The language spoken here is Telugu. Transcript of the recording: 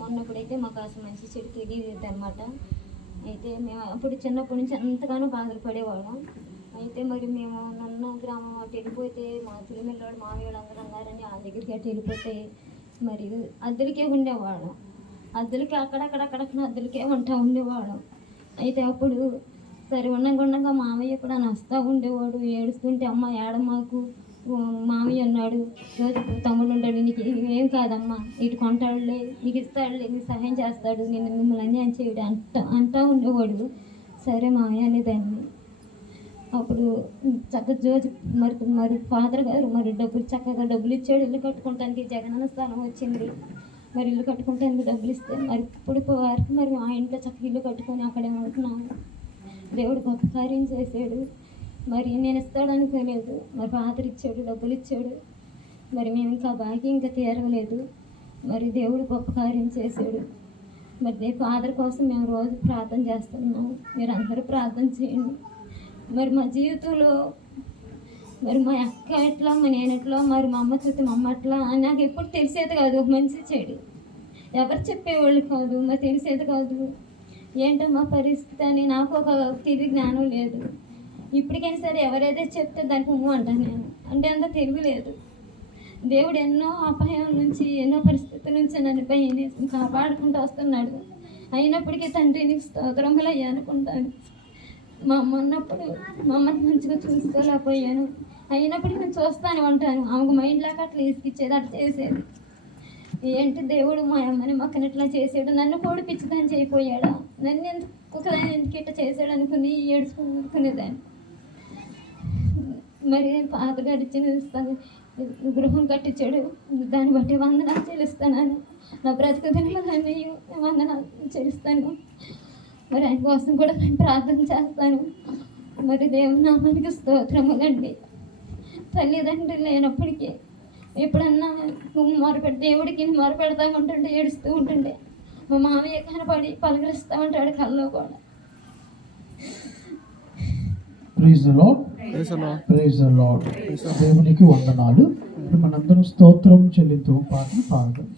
అమ్మ ఉన్నప్పుడైతే మాకు అసలు మంచి చెడు తెలియదు అనమాట. అయితే మేము అప్పుడు చిన్నప్పటి నుంచి ఎంతగానో బాధలు పడేవాళ్ళం. అయితే మరి మేము నన్న గ్రామం అటు వెళ్ళిపోతే మా తిరుమలవాడు మామయ్య అందరూ అన్నారని వాళ్ళ దగ్గరికి అటు వెళ్ళిపోతే మరి అద్దెలకే ఉండేవాళ్ళం. అద్దెలకి అక్కడక్కడ అద్దెలకే ఉండేవాళ్ళం. అయితే అప్పుడు సరే ఉండగా మామయ్య కూడా నస్తా ఉండేవాడు. ఏడుస్తుంటే అమ్మ ఏడమాకు, మామయ్య అన్నాడు, రోజు తమ్ముడు ఉంటాడు, నీకు ఏం కాదమ్మా, ఇటు కొంటాడులే, నీకు ఇస్తాడులే, నీకు సహాయం చేస్తాడు, నేను మిమ్మల్ని అన్యాయం చేయడు అంటా ఉండేవాడు. సరే మామయ్య అనేదాన్ని. అప్పుడు జోజి మరి ఫాదర్ గారు మరి చక్కగా డబ్బులు ఇచ్చాడు. ఇల్లు కట్టుకోవడానికి జగనన్న స్థానం వచ్చింది. మరి ఇల్లు కట్టుకోవడానికి డబ్బులు ఇస్తే మరి ఇప్పుడు వారికి మరి మా ఇంట్లో చక్కగా ఇల్లు కట్టుకొని అక్కడే ఉంటున్నాము. దేవుడు గొప్ప కార్యం చేశాడు. మరి నేను ఇస్తాడు అనుకోలేదు, మరి ఫాదర్ ఇచ్చాడు, డబ్బులు ఇచ్చాడు. మరి మేము ఇంకా బాకీ ఇంకా తీరలేదు. మరి దేవుడు గొప్ప కార్యం చేశాడు. మరి ఫాదర్ కోసం మేము రోజు ప్రార్థన చేస్తున్నాము. మీరు అందరూ ప్రార్థన చేయండి. మరి మా జీవితంలో మరి మా అక్క ఎట్లా, మా నేను ఎట్లా, మరి మా అమ్మ చూస్తే మా అమ్మ ఎట్లా నాకు ఎప్పుడు తెలిసేది కాదు. ఒక మంచి చెడు ఎవరు చెప్పేవాళ్ళు కాదు, మరి తెలిసేది కాదు. ఏంటో మా పరిస్థితి అని నాకు ఒక తెలివి జ్ఞానం లేదు. ఇప్పటికైనా సరే ఎవరైతే చెప్తే దానికి అంటాను నేను, అంటే అంత తెలివి లేదు. దేవుడు ఎన్నో అపాయం నుంచి ఎన్నో పరిస్థితుల నుంచి నన్ను భయం కాపాడుకుంటూ వస్తున్నాడు. అయినప్పటికీ తండ్రి నీకు స్తోత్రములు అయ్యా అనుకుంటాను. మా అమ్మ ఉన్నప్పుడు మా అమ్మని మంచిగా చూసుకోలేకపోయాను. అయినప్పటికీ నేను చూస్తాను ఉంటాను. ఆమెకు మైండ్ లేక అట్లా ఇసుకిచ్చేది, అట్లా చేసేది. ఏంటి దేవుడు మా అమ్మని మొక్కని ఇట్లా చేసాడు, నన్ను కూడా పిచ్చిదాన్ని చేయిపోయాడా, నన్ను ఒకదాన్ని ఎందుకు ఇట్లా చేశాడు అనుకుని ఏడుచుకునేదాన్ని. మరి పాతగారు ఇచ్చిన గృహం కట్టించాడు, దాన్ని బట్టి వందనాలు చెల్లిస్తాను. నా బ్రతుకుతున్న దాన్ని వందనాలు చెల్లిస్తాను. మరి ఆయన కోసం కూడా నేను ప్రార్థన చేస్తాను. మరి దేవుని నామానికి స్తోత్రములండి. తల్లిదండ్రులు లేనప్పటికీ ఎప్పుడన్నా దేవుడికి మొరపెడతా ఉంటుంటే ఏడుస్తూ ఉంటుండే. మా మామయ్య కనపడి పలకరిస్తూ ఉంటాడు కల్లో కూడా. Praise the lord, praise the lord. దేవునికి వందనాలు. మనందరం స్తోత్రం చెల్లించు పాటలు పాడదాం.